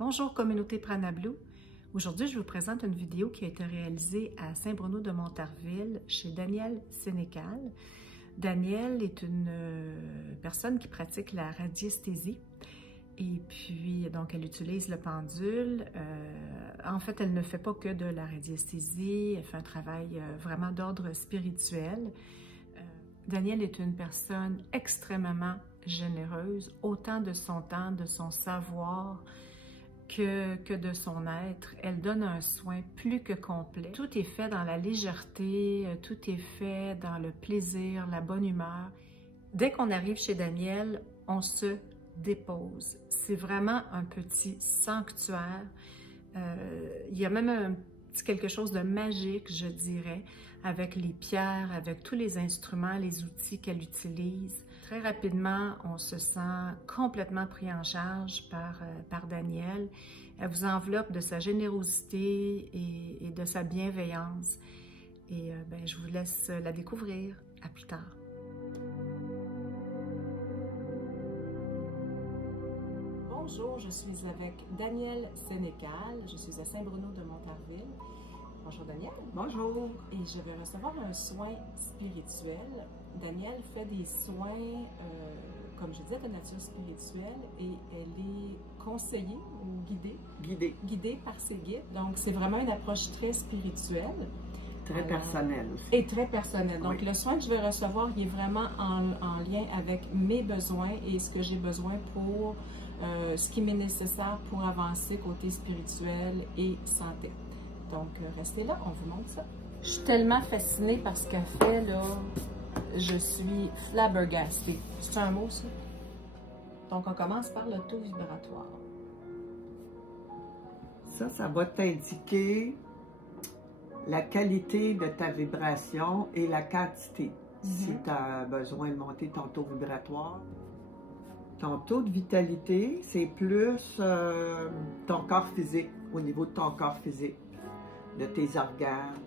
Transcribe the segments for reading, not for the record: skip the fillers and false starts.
Bonjour communauté Prana Blue. Aujourd'hui, je vous présente une vidéo qui a été réalisée à Saint-Bruno-de-Montarville chez Danielle Sénécal. Danielle est une personne qui pratique la radiesthésie et puis donc elle utilise le pendule. En fait, elle ne fait pas que de la radiesthésie, elle fait un travail vraiment d'ordre spirituel. Danielle est une personne extrêmement généreuse, autant de son temps, de son savoir, que de son être. Elle donne un soin plus que complet. Tout est fait dans la légèreté, tout est fait dans le plaisir, la bonne humeur. Dès qu'on arrive chez Danielle, on se dépose. C'est vraiment un petit sanctuaire. Il y a même quelque chose de magique, je dirais, avec les pierres, avec tous les instruments, les outils qu'elle utilise. Très rapidement, on se sent complètement pris en charge par Danielle. Elle vous enveloppe de sa générosité et de sa bienveillance. Et je vous laisse la découvrir. À plus tard. Bonjour, je suis avec Danielle Sénécal. Je suis à Saint-Bruno-de-Montarville. Bonjour Danielle. Bonjour. Et je vais recevoir un soin spirituel. Danielle fait des soins, comme je disais, de nature spirituelle et elle est conseillée ou guidée. Guidée par ses guides. Donc, c'est vraiment une approche très spirituelle. Très personnelle aussi. Et très personnelle. Donc, oui. Le soin que je vais recevoir, il est vraiment en lien avec mes besoins et ce que j'ai besoin pour ce qui m'est nécessaire pour avancer côté spirituel et santé. Donc, restez là, on vous montre ça. Je suis tellement fascinée par ce qu'elle fait, là. Je suis flabbergastée. C'est un mot, ça? Donc, on commence par le taux vibratoire. Ça va t'indiquer la qualité de ta vibration et la quantité. Si tu as besoin de monter ton taux vibratoire. Ton taux de vitalité, c'est plus ton corps physique, au niveau de ton corps physique, de tes organes.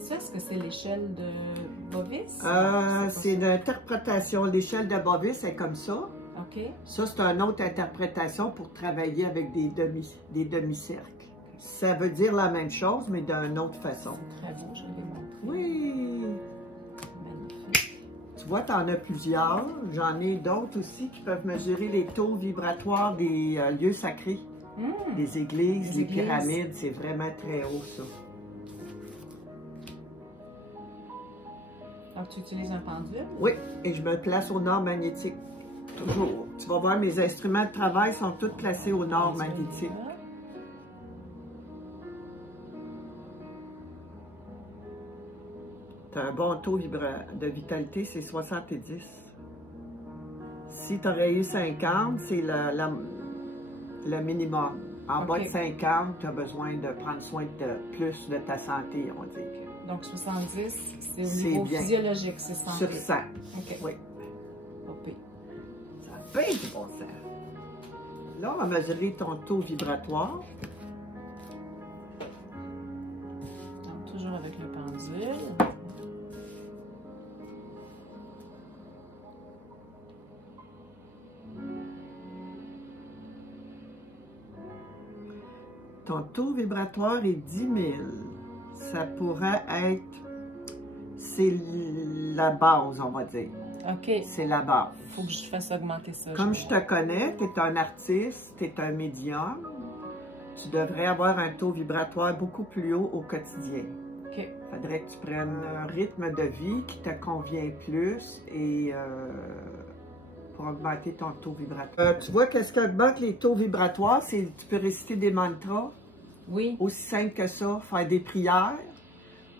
Ça, est-ce que c'est l'échelle de Bovis? C'est une interprétation. L'échelle de Bovis est comme ça. OK. Ça, c'est une autre interprétation pour travailler avec des demi-cercles. Ça veut dire la même chose, mais d'une autre façon. C'est très beau, je vais les montrer. Oui! Magnifique. Tu vois, tu en as plusieurs. J'en ai d'autres aussi qui peuvent mesurer les taux vibratoires des lieux sacrés. Des églises, des pyramides. C'est vraiment très haut, ça. Donc, tu utilises un pendule? Oui, et je me place au nord magnétique. Toujours. Tu vas voir, mes instruments de travail sont tous placés au nord magnétique. Tu as un bon taux de vitalité, c'est 70. Si tu aurais eu 50, c'est le minimum. En bas de 50, tu as besoin de prendre soin de plus de ta santé, on dit. Donc 70, c'est au niveau physiologique, c'est 100. Sur 100. OK. Oui. OK. Ça fait du bon sens. Là, on va mesurer ton taux vibratoire. Donc, toujours avec le pendule. Ton taux vibratoire est 10 000. Ça pourrait être... C'est la base, on va dire. OK. C'est la base. Il faut que je fasse augmenter ça. Comme je te connais, tu es un artiste, tu es un médium, tu devrais avoir un taux vibratoire beaucoup plus haut au quotidien. OK. Il faudrait que tu prennes un rythme de vie qui te convient plus et pour augmenter ton taux vibratoire. Tu vois, qu'est-ce que augmente les taux vibratoires? C'est tu peux réciter des mantras. Oui. Aussi simple que ça, faire des prières,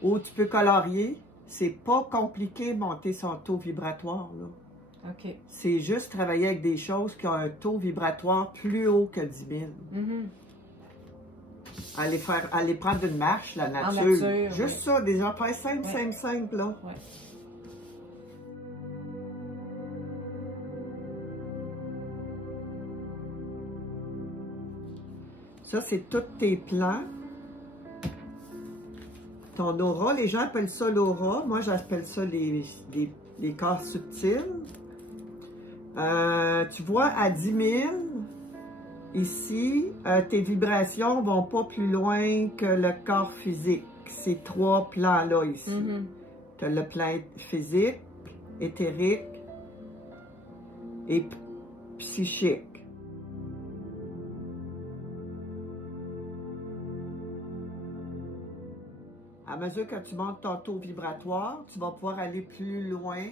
ou tu peux colorier. C'est pas compliqué de monter son taux vibratoire, là. OK. C'est juste travailler avec des choses qui ont un taux vibratoire plus haut que 10 000. Aller prendre une marche, la nature. Juste ça, des affaires simples, là. Ouais. Ça, c'est tous tes plans. Ton aura, les gens appellent ça l'aura. Moi, j'appelle ça les corps subtils. Tu vois, à 10 000, ici, tes vibrations vont pas plus loin que le corps physique. Ces trois plans-là ici. Tu as le plan physique, éthérique et psychique. À mesure que tu montes ton taux vibratoire, tu vas pouvoir aller plus loin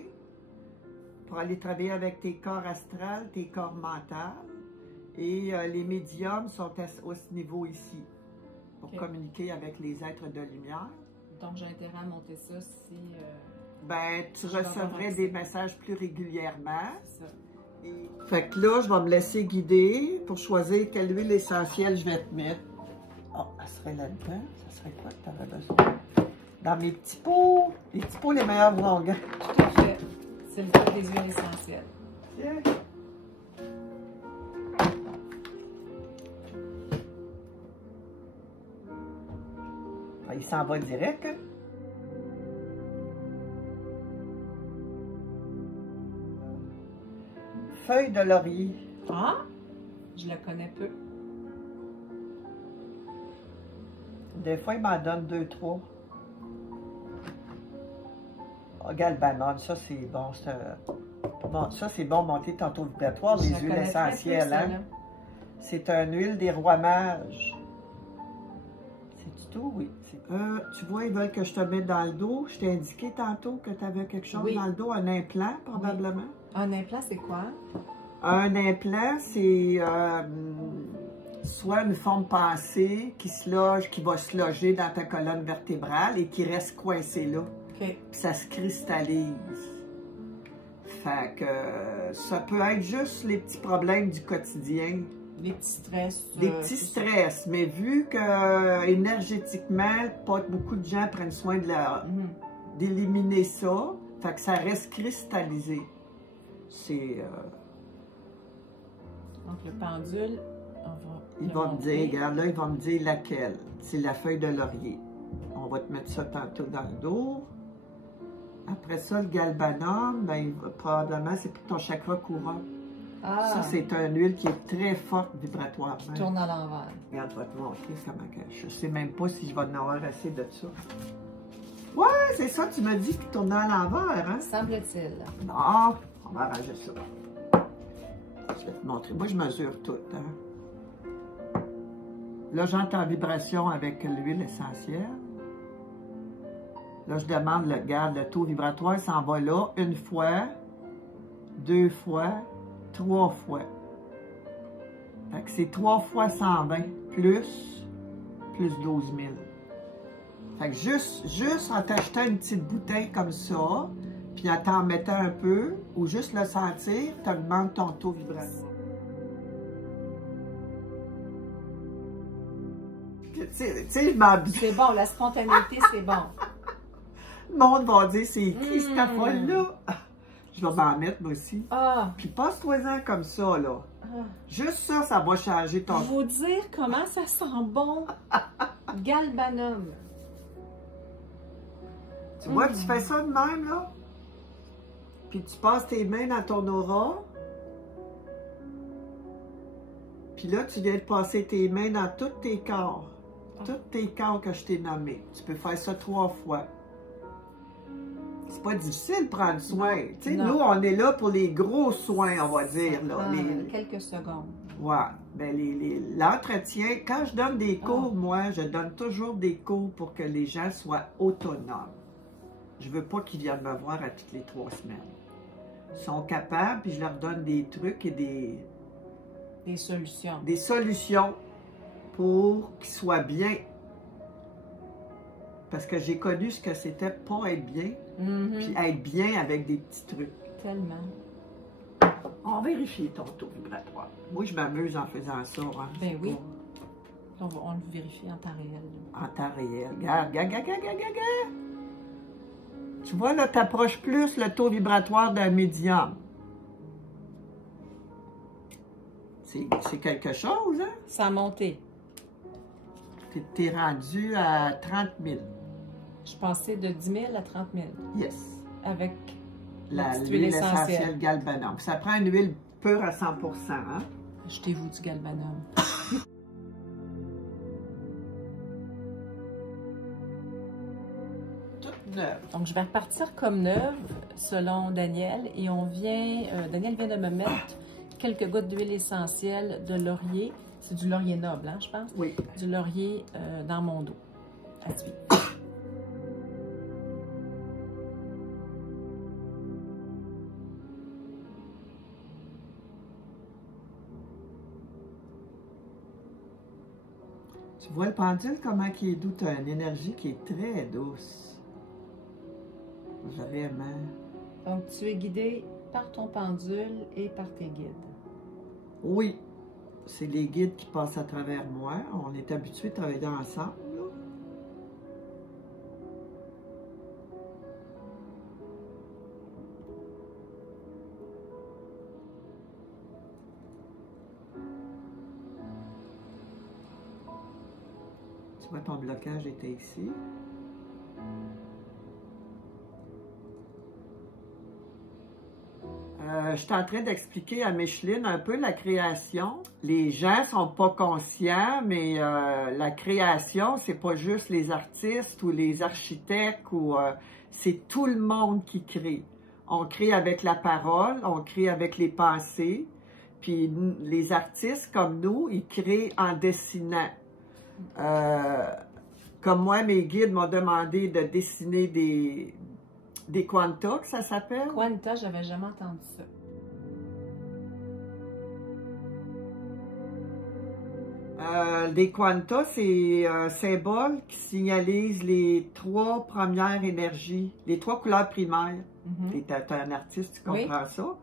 pour aller travailler avec tes corps astrales, tes corps mentaux. Et les médiums sont à ce niveau ici pour communiquer avec les êtres de lumière. Donc, j'ai intérêt à monter ça si... Ben, tu recevrais des messages plus régulièrement. C'est ça. Fait que là, je vais me laisser guider pour choisir quelle huile essentielle je vais te mettre. Oh, elle serait là-dedans. Ça serait quoi que tu aurais besoin? Dans mes petits pots. Les petits pots, les meilleurs longueurs. Tout à fait. C'est le cas des huiles essentielles. Tiens. Ah, il s'en va direct, hein? Feuille de laurier. Ah! Je la connais peu. Des fois, il m'en donne 2-3. Oh, galbanum, ça c'est bon. Bon, ça c'est bon, monter ton taux vibratoire, les huiles essentielles. Hein? C'est une huile des rois mages. C'est tout, oui. Tu vois, ils veulent que je te mette dans le dos. Je t'ai indiqué tantôt que tu avais quelque chose dans le dos, un implant probablement. Oui. Un implant, c'est quoi? Un implant, c'est soit une forme pensée qui se loge, qui va se loger dans ta colonne vertébrale et qui reste coincée là. Puis ça se cristallise. Fait que ça peut être juste les petits problèmes du quotidien. Les petits stress. Des petits stress, mais vu que énergétiquement, pas beaucoup de gens prennent soin de d'éliminer ça, fait que ça reste cristallisé. C'est... Donc le pendule, il va me dire, regarde là, il va me dire laquelle. C'est la feuille de laurier. On va te mettre ça tantôt dans le dos. Après ça, le galbanum, ben, probablement, c'est pour ton chakra couronne. Ah. Ça, c'est une huile qui est très forte vibratoirement. Qui tourne à l'envers. Regarde, je vais te montrer comment que... Je sais même pas si je vais en avoir assez de ça. Ouais, c'est ça, tu m'as dit qu'il tournait à l'envers, hein? Semble-t-il. Non, on va arranger ça. Je vais te montrer. Moi, je mesure tout, hein? Là, j'entends en vibration avec l'huile essentielle. Là, je demande, regarde, le taux vibratoire s'en va là, une fois, 2 fois, 3 fois. Fait que c'est 3 fois 120, plus 12 000. Fait que juste en t'achetant une petite bouteille comme ça, puis en t'en mettant un peu, ou juste le sentir, t'augmentes ton taux vibratoire. Tu sais, je m'habitue. C'est bon, la spontanéité, c'est bon. Le monde va dire, c'est qui cette folle-là? Je vais m'en mettre, moi aussi. Ah. Puis passe-toi-en comme ça, là. Juste ça, ça va changer ton... Vous dire comment ça sent bon. Galbanum. Tu vois, tu fais ça de même, là. Puis tu passes tes mains dans ton aura. Puis là, tu viens de passer tes mains dans tous tes corps. Tous tes corps que je t'ai nommés. Tu peux faire ça 3 fois. C'est pas difficile de prendre soin. Tu sais, nous, on est là pour les gros soins, on va dire. Là. Quelques secondes. Ouais. Ben, l'entretien, quand je donne des cours, moi, je donne toujours des cours pour que les gens soient autonomes. Je veux pas qu'ils viennent me voir à toutes les 3 semaines. Ils sont capables, puis je leur donne des trucs et des solutions. Des solutions pour qu'ils soient bien. Parce que j'ai connu ce que c'était pas être bien, puis être bien avec des petits trucs. Tellement. On vérifie ton taux vibratoire. Moi, je m'amuse en faisant ça. Hein, ben oui. On le vérifie en temps réel. En temps réel. Regarde. Tu vois, là, tu approches plus le taux vibratoire d'un médium. C'est quelque chose, hein? Ça a monté. Tu es rendu à 30 000. Je passais de 10 000 à 30 000. Yes. Avec l'huile essentielle galbanum. Ça prend une huile pure à 100%. Hein? Achetez-vous du galbanum. Toute neuve. Donc, je vais repartir comme neuve, selon Daniel. Et Daniel vient de me mettre quelques gouttes d'huile essentielle de laurier. C'est du laurier noble, hein, je pense? Oui. Du laurier dans mon dos. À suivre. Tu vois le pendule, comment il est doux? Tu as une énergie qui est très douce. Vraiment. Donc, tu es guidé par ton pendule et par tes guides. Oui. C'est les guides qui passent à travers moi. On est habitués de travailler ensemble. Là. Tu vois, ton blocage était ici. Je suis en train d'expliquer à Micheline un peu la création. Les gens sont pas conscients, mais la création, c'est pas juste les artistes ou les architectes, c'est tout le monde qui crée. On crée avec la parole, on crée avec les pensées, puis les artistes comme nous, ils créent en dessinant. Comme moi, mes guides m'ont demandé de dessiner des quantas, que ça s'appelle. Quanta, j'avais jamais entendu ça. Des quantas, c'est un symbole qui signalise les 3 premières énergies, les 3 couleurs primaires. Tu es un artiste, tu comprends ça.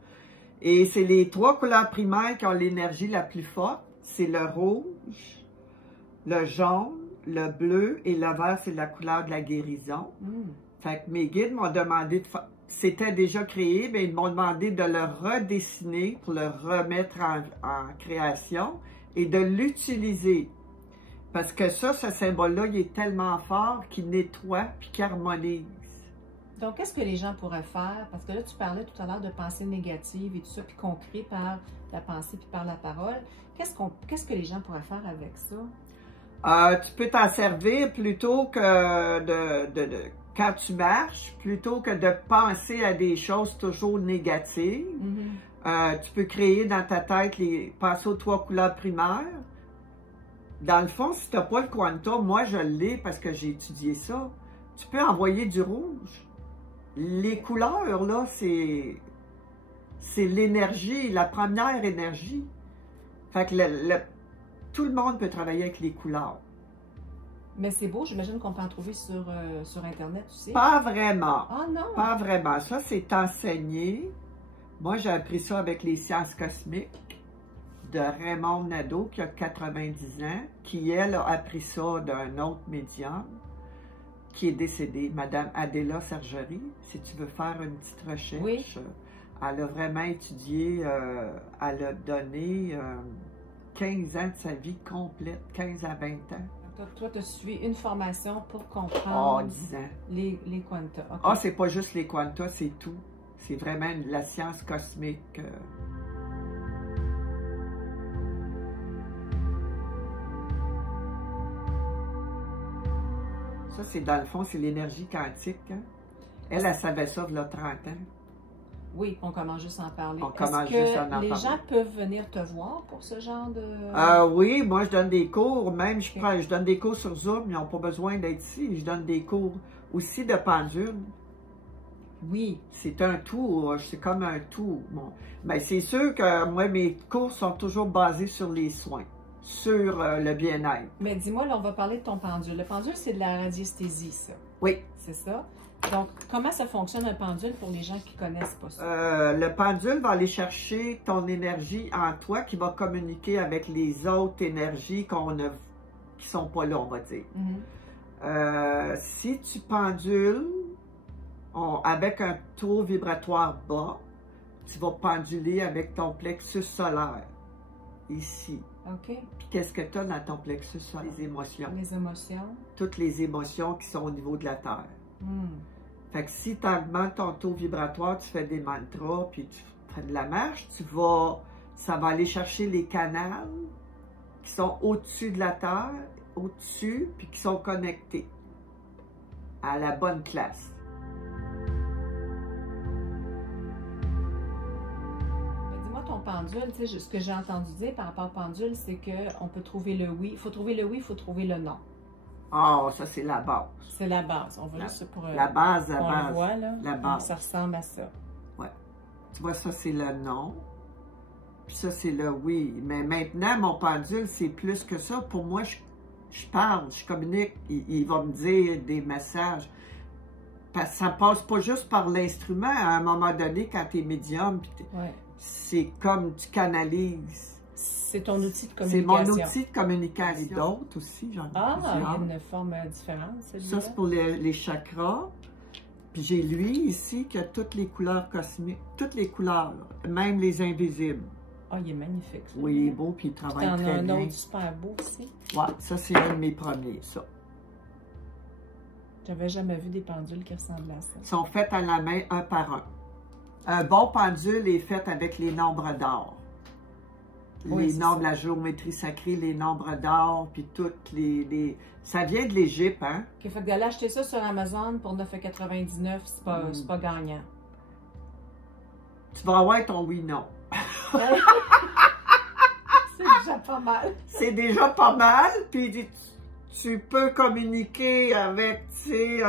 Et c'est les 3 couleurs primaires qui ont l'énergie la plus forte. C'est le rouge, le jaune, le bleu et le vert, c'est la couleur de la guérison. Fait que mes guides m'ont demandé de faire... C'était déjà créé, mais ils m'ont demandé de le redessiner pour le remettre en création et de l'utiliser. Parce que ça, ce symbole-là, il est tellement fort qu'il nettoie puis qu'il harmonise. Donc, qu'est-ce que les gens pourraient faire? Parce que là, tu parlais tout à l'heure de pensée négative et tout ça, puis qu'on crée par la pensée puis par la parole. Qu'est-ce que les gens pourraient faire avec ça? Tu peux t'en servir plutôt que quand tu marches, plutôt que de penser à des choses toujours négatives. Tu peux créer dans ta tête, penser aux 3 couleurs primaires. Dans le fond, si tu n'as pas le quanta, moi je l'ai parce que j'ai étudié ça, tu peux envoyer du rouge. Les couleurs, là, c'est l'énergie, la première énergie. Fait que tout le monde peut travailler avec les couleurs. Mais c'est beau, j'imagine qu'on peut en trouver sur Internet aussi. Pas vraiment. Ah non? Pas vraiment. Ça, c'est enseigné. Moi, j'ai appris ça avec les sciences cosmiques de Raymond Nadeau, qui a 90 ans, qui, elle, a appris ça d'un autre médium qui est décédé, Madame Adela Sergerie. Si tu veux faire une petite recherche, oui. Elle a vraiment étudié, elle a donné 15 ans de sa vie complète, 15 à 20 ans. Toi, tu as suivi une formation pour comprendre 10 ans. les quantas. Okay. Ah, c'est pas juste les quantas, c'est tout. C'est vraiment la science cosmique. Ça, c'est dans le fond, c'est l'énergie quantique. Hein? Elle savait ça il y a 30 ans. Oui, on commence juste à en parler. On commence juste à en parler. Les gens peuvent venir te voir pour ce genre de... Oui, moi je donne des cours, même je donne des cours sur Zoom, ils n'ont pas besoin d'être ici. Je donne des cours aussi de pendule. Oui. C'est un tout, c'est comme un tout. Bon. Mais c'est sûr que moi, mes cours sont toujours basés sur les soins, sur le bien-être. Mais dis-moi, là, on va parler de ton pendule. Le pendule, c'est de la radiesthésie, ça. Oui. C'est ça? Donc, comment ça fonctionne un pendule pour les gens qui ne connaissent pas ça? Le pendule va aller chercher ton énergie en toi qui va communiquer avec les autres énergies qui ne sont pas là, on va dire. Si tu pendules avec un taux vibratoire bas, tu vas penduler avec ton plexus solaire, ici. OK. Puis qu'est-ce que tu as dans ton plexus solaire? Les émotions. Les émotions. Toutes les émotions qui sont au niveau de la Terre. Fait que si tu augmentes ton taux vibratoire, tu fais des mantras, puis tu fais de la marche, ça va aller chercher les canaux qui sont au-dessus de la Terre, au-dessus, puis qui sont connectés à la bonne classe. Dis-moi ton pendule, tu sais, ce que j'ai entendu dire par rapport au pendule, c'est qu'on peut trouver le oui. Il faut trouver le oui, il faut trouver le non. Ah, ça c'est la base. C'est la base. On va juste pour la base, on le voit, là. La base. Donc, ça ressemble à ça. Ouais. Tu vois, ça c'est le non. Puis ça c'est le oui. Mais maintenant, mon pendule, c'est plus que ça. Pour moi, je parle, je communique. Il va me dire des messages. Parce que ça passe pas juste par l'instrument. À un moment donné, quand tu es médium, c'est comme tu canalises. C'est ton outil de communication. C'est mon outil de communication. Et d'autres aussi, j'en ai plusieurs. Il y a une forme différente, ça, c'est pour les chakras. Puis j'ai lui ici qui a toutes les couleurs cosmiques, toutes les couleurs, même les invisibles. Ah, il est magnifique. Ça. Oui, il est beau, puis il travaille très bien. Tu en as un autre super beau aussi. Ouais, ça, c'est un de mes premiers, ça. J'avais jamais vu des pendules qui ressemblaient à ça. Ils sont faits à la main, un par un. Un bon pendule est fait avec les nombres d'or. Oui, les nombres, la géométrie sacrée, les nombres d'or, puis toutes les... Ça vient de l'Égypte, hein? OK, fait que d'aller acheter ça sur Amazon pour 9,99 $, c'est pas gagnant. Tu vas avoir ton oui-non. C'est déjà pas mal. C'est déjà pas mal, puis tu peux communiquer avec, tu sais,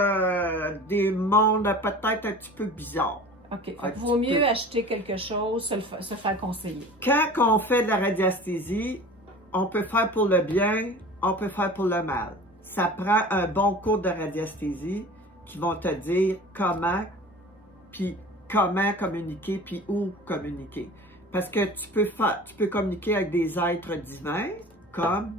des mondes peut-être un petit peu bizarres. OK. Il vaut mieux acheter quelque chose, se faire conseiller. Quand on fait de la radiesthésie, on peut faire pour le bien, on peut faire pour le mal. Ça prend un bon cours de radiesthésie qui vont te dire comment communiquer, puis où communiquer. Parce que tu peux communiquer avec des êtres divins comme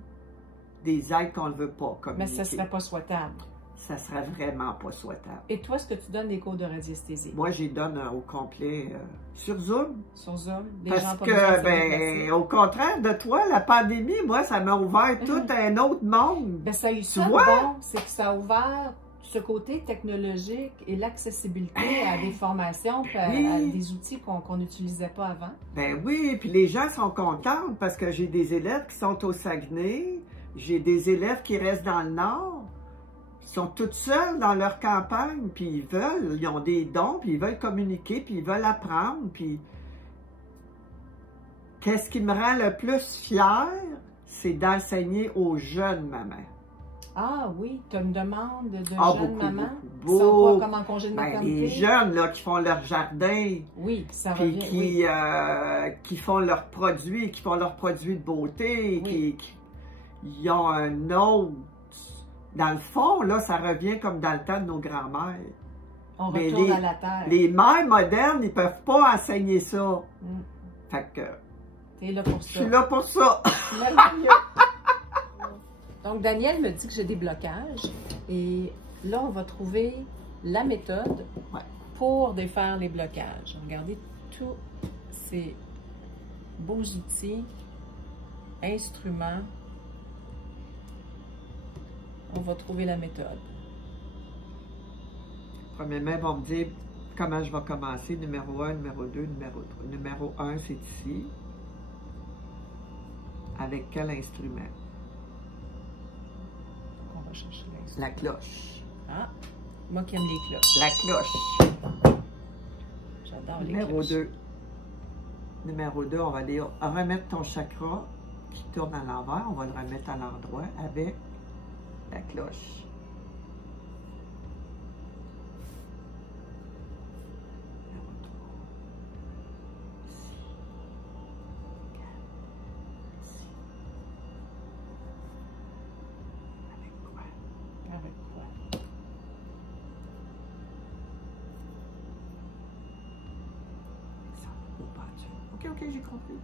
des êtres qu'on ne veut pas communiquer. Mais ça ne serait pas souhaitable. Ça serait vraiment pas souhaitable. Et toi, est-ce que tu donnes des cours de radiesthésie? Moi, j'y donne au complet sur Zoom. Sur Zoom? Parce que, au contraire de toi, la pandémie, moi, ça m'a ouvert tout un autre monde. Ben, ça a eu ça, bon, c'est que ça a ouvert ce côté technologique et l'accessibilité à des formations, à des outils qu'on n'utilisait pas avant. Ben oui, puis les gens sont contents parce que j'ai des élèves qui sont au Saguenay, j'ai des élèves qui restent dans le Nord. Ils sont toutes seuls dans leur campagne, puis ils ont des dons, puis ils veulent communiquer, puis ils veulent apprendre, puis... Qu'est-ce qui me rend le plus fière, c'est d'enseigner aux jeunes mamans. Ah oui, tu as une demande de jeunes mamans beaucoup. Qui sont pas comme en congé de maternité? Les jeunes là, qui font leur jardin, oui, ça puis revient, qui font leurs produits, de beauté, oui. ils ont un autre... Dans le fond, là, ça revient comme dans le temps de nos grands-mères. On retourne à la terre. Les mères modernes, ils ne peuvent pas enseigner ça. Fait que... T'es là pour ça. Je suis là pour ça. Merveilleux. Donc, Daniel me dit que j'ai des blocages. Et là, on va trouver la méthode pour défaire les blocages. Regardez tous ces beaux outils, instruments. On va trouver la méthode. Premièrement, ils vont me dire comment je vais commencer. Numéro 1, numéro 2, numéro 3. Numéro 1, c'est ici. Avec quel instrument? On va chercher l'instrument. La cloche. Ah, moi qui aime les cloches. La cloche. J'adore les numéro cloches. 2. Numéro 2, on va aller remettre ton chakra qui tourne à l'envers. On va le remettre à l'endroit avec la cloche. Numéro 3. Ici. 4. Ici. Avec quoi? Avec quoi? Ça, au pendule. Ok, j'ai compris.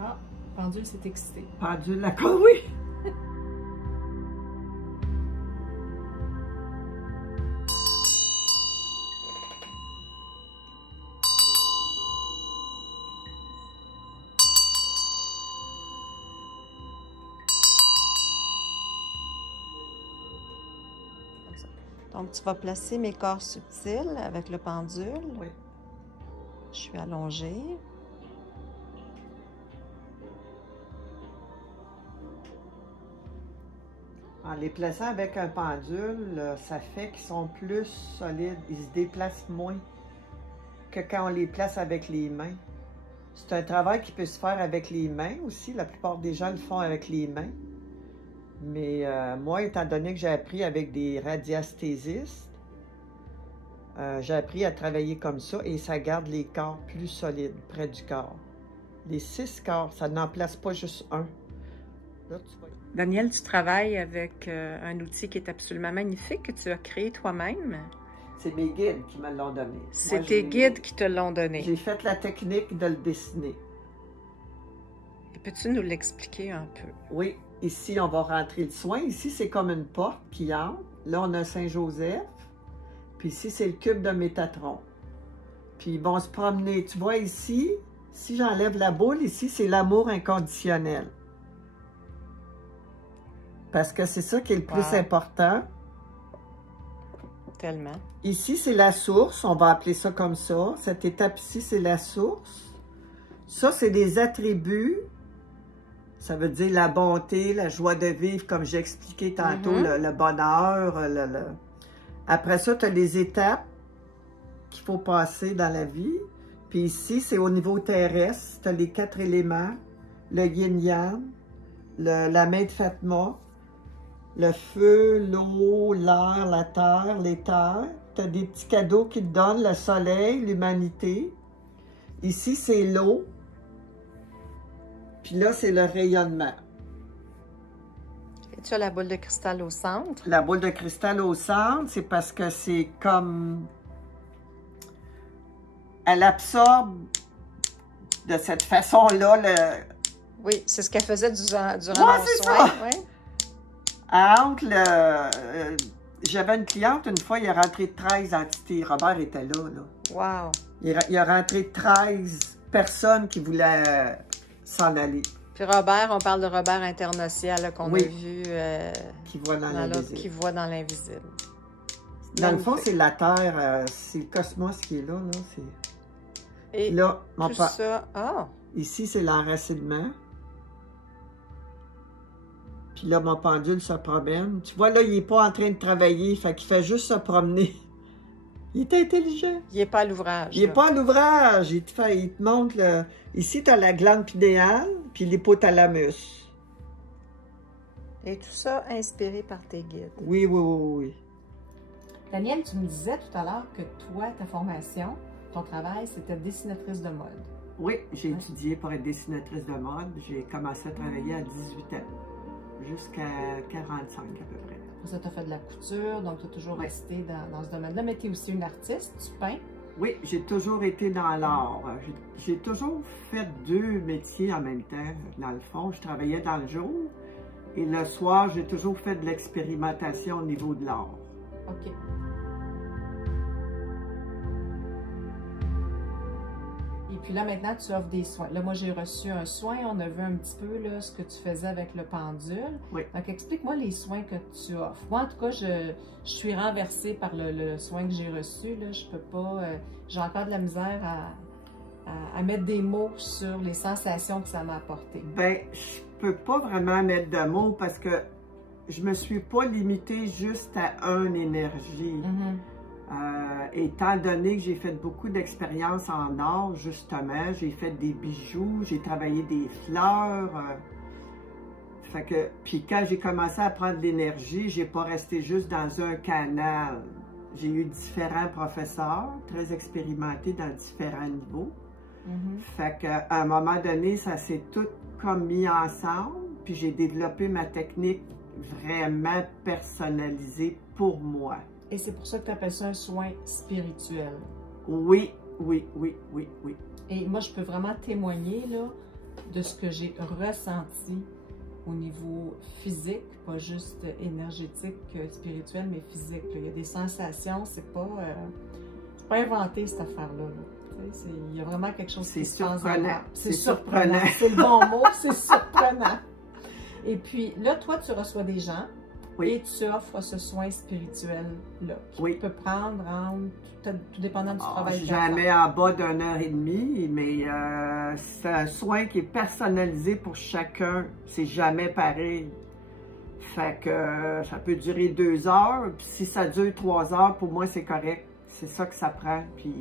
Ah, pendule s'est excité. Pendule, d'accord, oui! Donc, tu vas placer mes corps subtils avec le pendule. Oui. Je suis allongée. En les plaçant avec un pendule, ça fait qu'ils sont plus solides. Ils se déplacent moins que quand on les place avec les mains. C'est un travail qui peut se faire avec les mains aussi. La plupart des gens le font avec les mains. Mais moi, étant donné que j'ai appris avec des radiesthésistes, j'ai appris à travailler comme ça et ça garde les corps plus solides près du corps. Les 6 corps, ça n'en place pas juste un. Là, Daniel, tu travailles avec un outil qui est absolument magnifique que tu as créé toi-même. C'est mes guides qui me l'ont donné. C'est tes guides qui te l'ont donné. J'ai fait la technique de le dessiner. Peux-tu nous l'expliquer un peu? Oui. Ici, on va rentrer le soin. Ici, c'est comme une porte qui entre. Là, on a Saint-Joseph. Puis ici, c'est le cube de Métatron. Puis ils vont se promener. Tu vois ici, si j'enlève la boule, ici, c'est l'amour inconditionnel. Parce que c'est ça qui est le plus important. Tellement. Ici, c'est la source. On va appeler ça comme ça. Cette étape ici, c'est la source. Ça, c'est des attributs. Ça veut dire la bonté, la joie de vivre, comme j'ai expliqué tantôt, le bonheur. Après ça, tu as les étapes qu'il faut passer dans la vie. Puis ici, c'est au niveau terrestre. Tu as les 4 éléments. Le yin-yang, la main de Fatma, le feu, l'eau, l'air, la terre, l'éther. Tu as des petits cadeaux qui te donnent, le soleil, l'humanité. Ici, c'est l'eau. Puis là, c'est le rayonnement. Et tu as la boule de cristal au centre? La boule de cristal au centre, c'est parce que c'est comme... Elle absorbe de cette façon-là le... Oui, c'est ce qu'elle faisait durant mon soin. Oui. Entre le... J'avais une cliente, une fois, il est rentré 13 entités. Robert était là. Wow! Il a rentré 13 personnes qui voulaient... s'en aller. Puis Robert, on parle de Robert International qu'on a vu qui voit dans l'invisible. Qui voit dans l'invisible. Dans le fond, c'est la Terre, c'est le cosmos qui est là. Et là, tout ça, ici, c'est l'enracinement. Puis là, mon pendule se promène. Tu vois, là, il n'est pas en train de travailler, fait qu'il fait juste se promener. Il est intelligent. Il n'est pas à l'ouvrage. Il n'est pas à l'ouvrage. Il te montre le... Ici, tu as la glande pidéale, puis l'hypothalamus. Et tout ça inspiré par tes guides. Oui, oui, oui, oui. Daniel, tu me disais tout à l'heure que toi, ta formation, ton travail, c'était dessinatrice de mode. Oui, j'ai étudié pour être dessinatrice de mode. J'ai commencé à travailler à 18 ans, jusqu'à 45 à peu près. Après ça, tu as fait de la couture, donc tu as toujours resté dans ce domaine-là. Mais tu es aussi une artiste, tu peins. Oui, j'ai toujours été dans l'art. J'ai toujours fait 2 métiers en même temps. Dans le fond, je travaillais dans le jour et le soir, j'ai toujours fait de l'expérimentation au niveau de l'art. OK. Et puis là, maintenant, tu offres des soins. Là, moi, j'ai reçu un soin. On a vu un petit peu là, ce que tu faisais avec le pendule. Oui. Donc, explique-moi les soins que tu offres. Moi, en tout cas, je suis renversée par le soin que j'ai reçu. Là. Je peux pas... j'ai encore de la misère à mettre des mots sur les sensations que ça m'a apportées. Bien, je peux pas vraiment mettre de mots parce que je me suis pas limitée juste à une énergie. Étant donné que j'ai fait beaucoup d'expériences en art, justement, j'ai fait des bijoux, j'ai travaillé des fleurs. Puis quand j'ai commencé à prendre l'énergie, j'ai pas resté juste dans un canal. J'ai eu différents professeurs, très expérimentés dans différents niveaux. Fait qu'à un moment donné, ça s'est tout comme mis ensemble, puis j'ai développé ma technique vraiment personnalisée pour moi. Et c'est pour ça que tu appelles ça un soin spirituel. Oui, oui, oui, oui, oui. Et moi, je peux vraiment témoigner là, de ce que j'ai ressenti au niveau physique, pas juste énergétique, spirituel, mais physique. Là. Il y a des sensations, c'est pas inventé cette affaire-là. Il y a vraiment quelque chose qui se passe. C'est surprenant. C'est le bon mot, c'est surprenant. Et puis là, toi, tu reçois des gens. Oui. Et tu offres ce soin spirituel-là, qui Oui. peut prendre tout dépendant du travail. Jamais en bas d'une heure et demie, mais c'est un soin qui est personnalisé pour chacun. C'est jamais pareil. Fait que ça peut durer 2 heures, puis si ça dure 3 heures, pour moi, c'est correct. C'est ça que ça prend, puis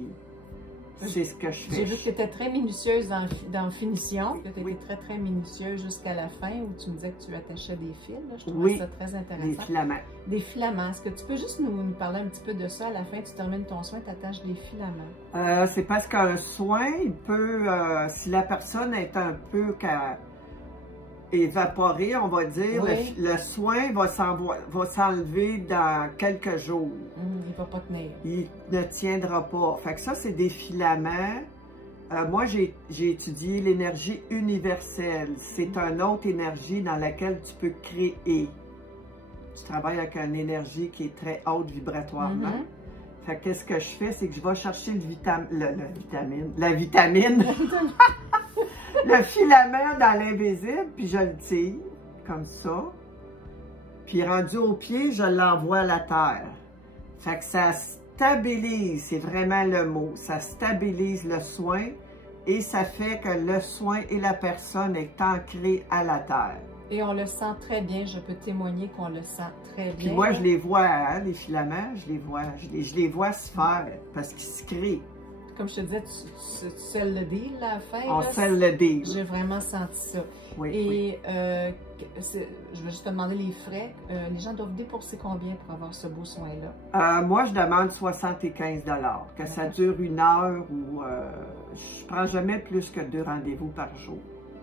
c'est ce que je fais. J'ai vu que tu étais très minutieuse dans finition, que tu étais très, très minutieuse jusqu'à la fin, où tu me disais que tu attachais des fils. Là. Je trouvais ça très intéressant. Des filaments. Des filaments. Est-ce que tu peux juste nous parler un petit peu de ça? À la fin, tu termines ton soin, tu attaches des filaments. C'est parce qu'un soin, il peut, si la personne est un peu évaporée, on va dire, oui. le soin va s'enlever dans quelques jours. Il ne va pas tenir. Il ne tiendra pas. Fait que ça, c'est des filaments. Moi, j'ai étudié l'énergie universelle. C'est une autre énergie dans laquelle tu peux créer. Tu travailles avec une énergie qui est très haute vibratoirement. Fait que qu'est-ce que je fais? C'est que je vais chercher la vitamine. Le filament dans l'invisible, puis je le tire, comme ça. Puis rendu au pied, je l'envoie à la terre. Fait que ça stabilise, c'est vraiment le mot, ça stabilise le soin et ça fait que le soin et la personne est ancrée à la terre. Et on le sent très bien, je peux témoigner qu'on le sent très bien. Puis moi, je les vois, hein, les filaments, je les vois se faire parce qu'ils se créent. Comme je te disais, tu scelles le deal à la fin. On scelle le deal. J'ai vraiment senti ça. Oui, et je vais juste te demander les frais. Les gens doivent débourser combien pour avoir ce beau soin-là? Moi, je demande 75 $. Que ça dure 1 heure ou je prends jamais plus que 2 rendez-vous par jour.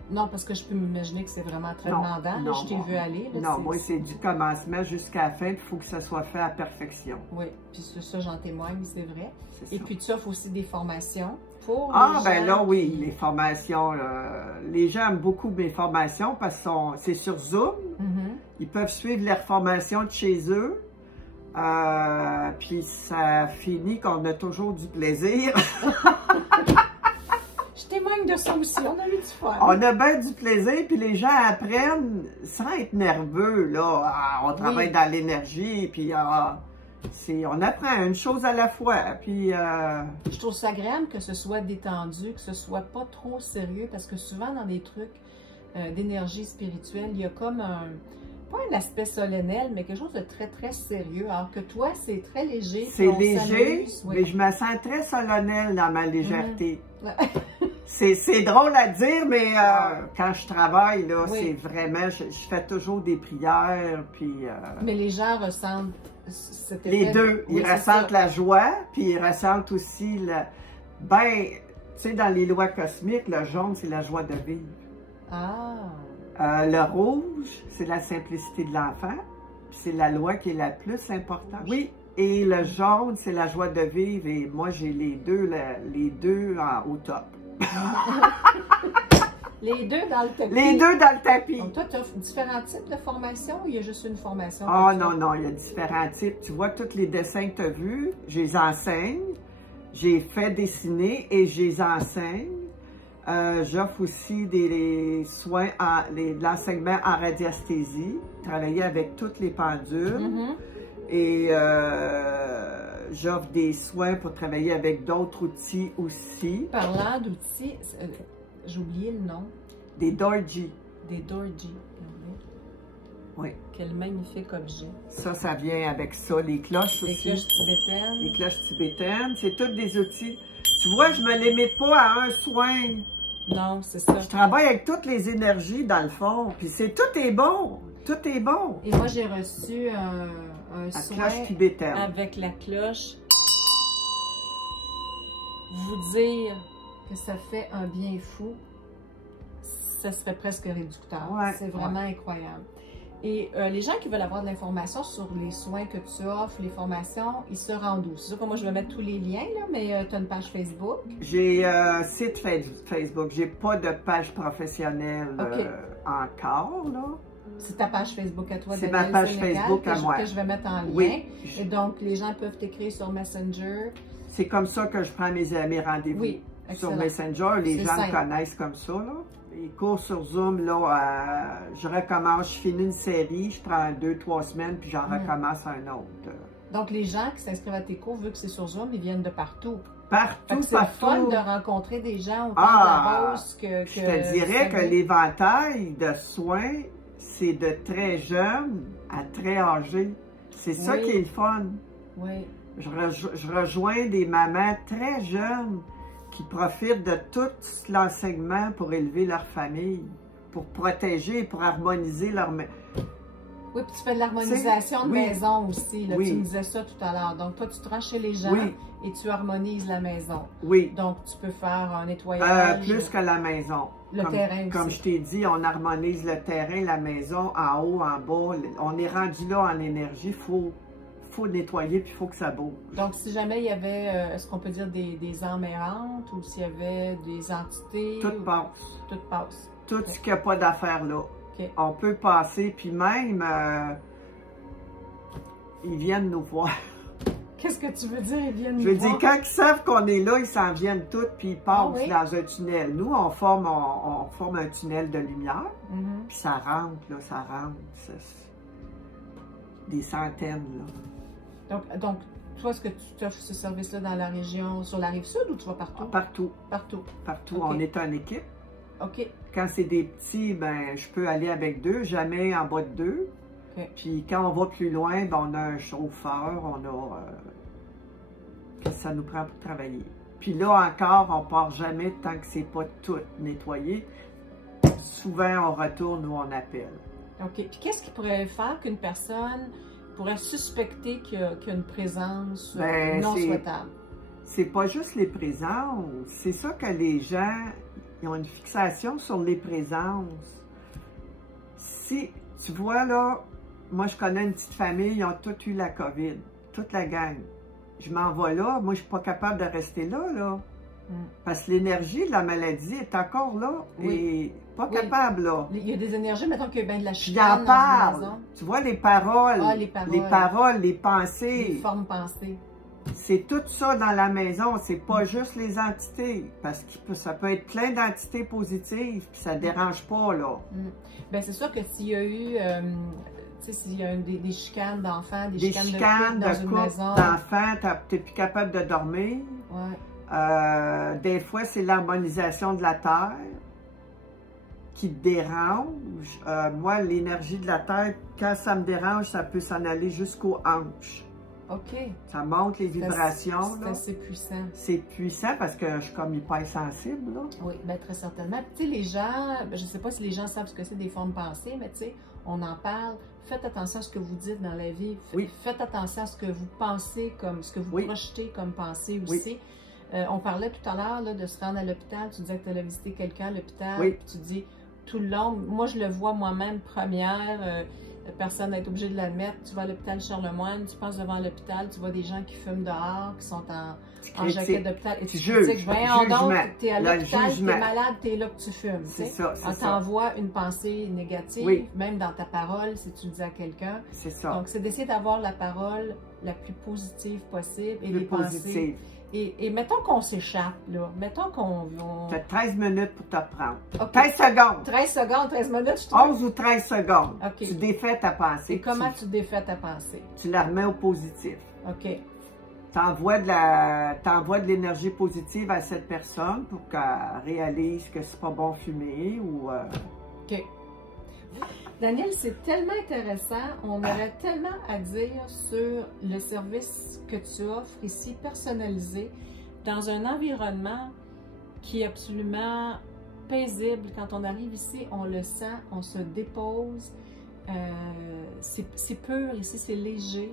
Non, parce que je peux m'imaginer que c'est vraiment très demandant. Non, je t'ai vu aller. Là, non, moi, c'est du commencement jusqu'à la fin. Il faut que ça soit fait à perfection. Oui, puis ça, j'en témoigne, c'est vrai. Et ça. puis, tu offres aussi des formations pour les gens là, oui, les formations. Les gens aiment beaucoup mes formations parce que c'est sur Zoom. Ils peuvent suivre les formations de chez eux. Puis, ça finit qu'on a toujours du plaisir. Je témoigne de ça aussi, on a eu du fun. On a bien du plaisir, puis les gens apprennent sans être nerveux, là. On travaille dans l'énergie, puis on apprend une chose à la fois, puis... Je trouve ça agréable que ce soit détendu, que ce soit pas trop sérieux, parce que souvent dans des trucs d'énergie spirituelle, il y a comme pas un aspect solennel, mais quelque chose de très, très sérieux. Alors que toi, c'est très léger. C'est léger, mais je me sens très solennelle dans ma légèreté. C'est drôle à dire, mais quand je travaille, là, c'est vraiment... Je fais toujours des prières, puis... Mais les gens ressentent cet effet. Les deux. Ils ressentent la joie, puis ils ressentent aussi la... Ben, tu sais, dans les lois cosmiques, le jaune, c'est la joie de vivre. Le rouge, c'est la simplicité de l'enfant, puis c'est la loi qui est la plus importante. Oui, et le jaune, c'est la joie de vivre, et moi, j'ai les deux au top. Les deux dans le tapis. Les deux dans le tapis. Donc, toi, tu as différents types de formations ou il y a juste une formation? Oh non, il y a différents types. Tu vois, tous les dessins que tu as vus, je les enseigne. J'ai fait dessiner et je les enseigne. J'offre aussi des soins, de l'enseignement en radiesthésie, travailler avec toutes les pendules. Et j'offre des soins pour travailler avec d'autres outils aussi. Parlant d'outils, j'ai oublié le nom. Des Dorji. Des Dorji. Oui. Quel magnifique objet. Ça vient avec ça. Les cloches aussi. Les cloches tibétaines. Les cloches tibétaines. C'est tous des outils. Tu vois, je me limite pas à un soin. Non, c'est ça. Je travaille avec toutes les énergies dans le fond. Puis tout est bon. Tout est bon. Et moi, j'ai reçu un soin cloche tibétaine. avec la cloche. Vous dire que ça fait un bien fou, ça serait presque réducteur. C'est vraiment incroyable. Et les gens qui veulent avoir de l'information sur les soins que tu offres, les formations, ils se rendent où? C'est sûr que moi, je vais mettre tous les liens, là, mais tu as une page Facebook. J'ai un site Facebook. J'ai pas de page professionnelle encore, là. C'est ta page Facebook à toi, c'est ma page Facebook à moi. Que je vais mettre en lien. Oui. Et donc, les gens peuvent t'écrire sur Messenger. C'est comme ça que je prends mes rendez-vous. Oui, sur Messenger, les gens me connaissent comme ça, là. les cours sur Zoom, là, je recommence, je finis une série, je prends 2-3 semaines, puis j'en recommence un autre. Donc, les gens qui s'inscrivent à tes cours, vu que c'est sur Zoom, ils viennent de partout. Partout, c'est fun de rencontrer des gens autant de la Beauce que je te dirais que l'éventail de soins, c'est de très jeunes à très âgés. C'est ça qui est le fun. Oui. Je rejoins des mamans très jeunes qui profitent de tout l'enseignement pour élever leur famille, pour protéger, pour harmoniser leur... Oui, puis tu fais de l'harmonisation de maison aussi. Là, tu me disais ça tout à l'heure. Donc, toi, tu te rends chez les gens et tu harmonises la maison. Oui. Donc, tu peux faire un nettoyage. Plus que la maison. Le terrain aussi. Comme je t'ai dit, on harmonise le terrain, la maison, en haut, en bas. On est rendu là en énergie. Il faut nettoyer puis il faut que ça bouge. Donc, si jamais il y avait, est-ce qu'on peut dire des âmes errantes ou s'il y avait des entités? Tout passe. Tout passe. Tout ce qu'il n'y a pas d'affaires là. On peut passer, puis même, ils viennent nous voir. Qu'est-ce que tu veux dire, ils viennent nous voir? Je veux dire, quand ils savent qu'on est là, ils s'en viennent tous, puis ils passent dans un tunnel. Nous, on forme un tunnel de lumière, puis ça rentre, là, ça rentre. Des centaines, là. Donc, toi, est-ce que tu offres ce service-là dans la région, sur la Rive-Sud, ou tu vas partout? Partout. Partout. Partout. On est une équipe. OK. Quand c'est des petits, ben, je peux aller avec 2, jamais en bas de 2. Puis quand on va plus loin, ben, on a un chauffeur, on a... qu'est-ce que ça nous prend pour travailler. Puis là encore, on part jamais tant que c'est pas tout nettoyé. Souvent, on retourne où on appelle. OK. Puis qu'est-ce qui pourrait faire qu'une personne pourrait suspecter qu'il y a une présence non souhaitable? C'est pas juste les présences. C'est ça que les gens... Ils ont une fixation sur les présences. Si, tu vois là, moi je connais une petite famille, ils ont tous eu la COVID, toute la gang. Je m'en vais là, moi je suis pas capable de rester là. Parce que l'énergie de la maladie est encore là et pas capable là. Il y a des énergies, mettons qu'il y a bien de la chicane. J'en parle. Tu vois les paroles, les pensées. Les formes pensées. C'est tout ça dans la maison, c'est pas juste les entités, parce que ça peut être plein d'entités positives, puis ça dérange pas, là. Bien, c'est sûr que s'il y a eu, tu sais, s'il y a des chicanes d'enfants, des chicanes de couple, d'enfants, t'es plus capable de dormir. Des fois, c'est l'harmonisation de la terre qui te dérange. Moi, l'énergie de la terre, quand ça me dérange, ça peut s'en aller jusqu'aux hanches. OK. Ça monte les vibrations. C'est assez puissant. C'est puissant parce que je suis comme hypersensible, là. Oui, bien très certainement. Tu sais, les gens, je ne sais pas si les gens savent ce que c'est des formes pensées, mais tu sais, on en parle. Faites attention à ce que vous dites dans la vie. Faites attention à ce que vous pensez, comme ce que vous projetez comme pensée aussi. On parlait tout à l'heure de se rendre à l'hôpital. Tu disais que tu allais visiter quelqu'un à l'hôpital. Puis tu dis tout le long, moi je le vois moi-même première. Personne n'est obligé de l'admettre. Tu vas à l'hôpital Charlemagne, tu passes devant l'hôpital, tu vois des gens qui fument dehors, qui sont en jaquette d'hôpital. Et tu critiques, voyons donc, tu es à l'hôpital, tu es malade, tu es là que tu fumes. C'est ça, on t'envoie une pensée négative, même dans ta parole, si tu le dis à quelqu'un. C'est ça. Donc, c'est d'essayer d'avoir la parole la plus positive possible et les pensées. Et mettons qu'on s'échappe, là. Mettons qu'on... Tu as 13 minutes pour te reprendre. 13 secondes. 13 secondes, 13 minutes, je trouve. 11 ou 13 secondes. Tu défais ta pensée. Et comment tu défais ta pensée? Tu la remets au positif. OK. Tu envoies de l'énergie positive à cette personne pour qu'elle réalise que c'est pas bon fumer ou... OK. Daniel, c'est tellement intéressant. On aurait tellement à dire sur le service que tu offres ici, personnalisé, dans un environnement qui est absolument paisible. Quand on arrive ici, on le sent, on se dépose. C'est pur ici, c'est léger.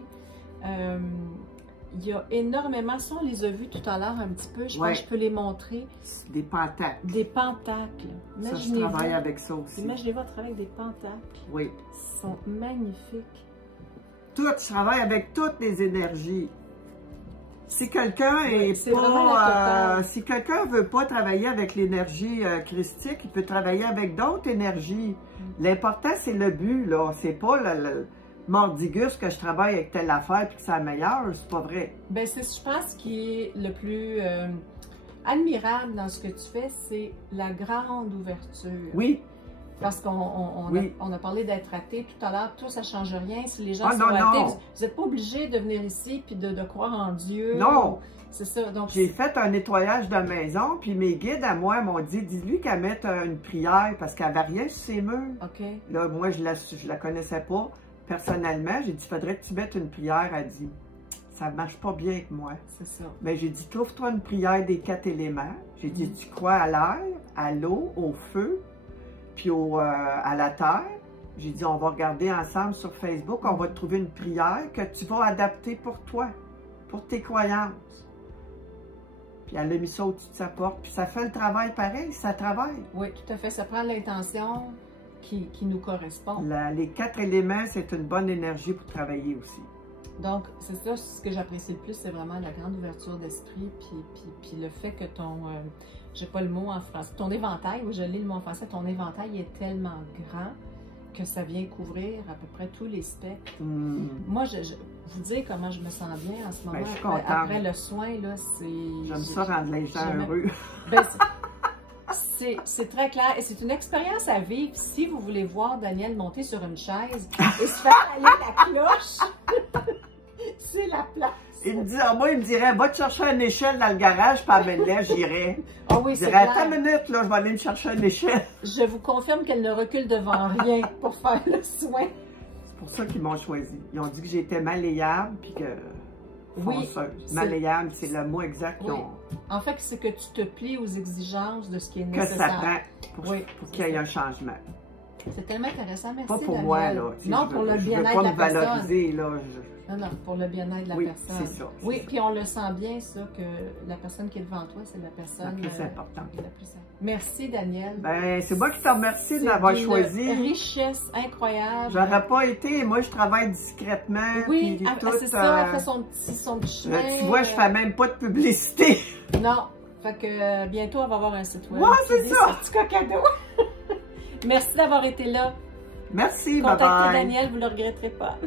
Il y a énormément, ça on les a vus tout à l'heure un petit peu, je pense que je peux les montrer. Des pentacles. Des pentacles. Ça, je travaille avec ça aussi. Imaginez-vous à travailler avec des pentacles. Oui. Ils sont magnifiques. Je travaille avec toutes les énergies. Si quelqu'un si quelqu'un veut pas travailler avec l'énergie christique, il peut travailler avec d'autres énergies. L'important, c'est le but, là. C'est pas le mordigus que je travaille avec telle affaire puis que c'est la meilleure, c'est pas vrai. Ben c'est, je pense, qui est le admirable dans ce que tu fais, c'est la grande ouverture. Oui. Parce qu'on Oui. a parlé d'être athée tout à l'heure, tout ça ne change rien. Si les gens sont non, athées, non. vous n'êtes pas obligé de venir ici et de croire en Dieu. Non. C'est ça. Donc, j'ai fait un nettoyage de maison, puis mes guides à moi m'ont dit, dis-lui qu'elle mette une prière, parce qu'elle n'avait rien sur ses murs. OK. Là, moi, je la connaissais pas personnellement. J'ai dit, faudrait que tu mettes une prière. Elle dit, ça ne marche pas bien avec moi. C'est ça. Mais j'ai dit, trouve-toi une prière des 4 éléments. J'ai dit, tu crois à l'air, à l'eau, au feu, puis à la terre. J'ai dit, on va regarder ensemble sur Facebook, on va te trouver une prière que tu vas adapter pour toi, pour tes croyances. Puis elle a mis ça au-dessus de sa porte, puis ça fait le travail pareil, ça travaille. Oui, tout à fait. Ça prend l'intention qui nous correspond. Les 4 éléments, c'est une bonne énergie pour travailler aussi. Donc, c'est ça, ce que j'apprécie le plus, c'est vraiment la grande ouverture d'esprit, puis le fait que j'ai pas le mot en français, ton éventail, oui, je lis le mot en français, ton éventail est tellement grand que ça vient couvrir à peu près tous les spectres. Moi, je vous dis comment je me sens bien en ce moment. Ben, je suis contente. Après le soin, là, c'est... J'aime ça rendre les gens heureux. Ben, c'est très clair et c'est une expérience à vivre. Si vous voulez voir Daniel monter sur une chaise et se faire aller la cloche, c'est la place. Moi, il me dirait, va te chercher une échelle dans le garage, puis amène-la, j'irai. Ah oui, c'est clair. clair. Attends une minute, là, je vais aller me chercher une échelle. Je vous confirme qu'elle ne recule devant rien pour faire le soin. C'est pour ça qu'ils m'ont choisi. Ils ont dit que j'étais malléable, puis que... Oui, malléable, c'est le mot exact qu'ils ont... En fait, c'est que tu te plies aux exigences de ce qui est que nécessaire. ça prend pour qu'il y ait un changement. C'est tellement intéressant, merci Pas pour Daniel. moi, là. Non, pour le bien-être de la personne. Valoriser, là. Non, pour le bien-être de la personne. C'est ça. Oui, puis on le sent bien, ça, que la personne qui est devant toi, c'est la personne... La plus importante. Merci, Daniel. Ben, c'est moi qui te remercie de m'avoir choisi. C'est une richesse incroyable. J'aurais pas été, moi, je travaille discrètement. Oui, c'est ça, elle fait son petit chemin. Tu vois, je fais même pas de publicité. Non, fait que bientôt, on va avoir un site web. Ouais, c'est ça. Certificat cadeau. Merci d'avoir été là. Merci, bye bye. Contactez Daniel, vous ne le regretterez pas.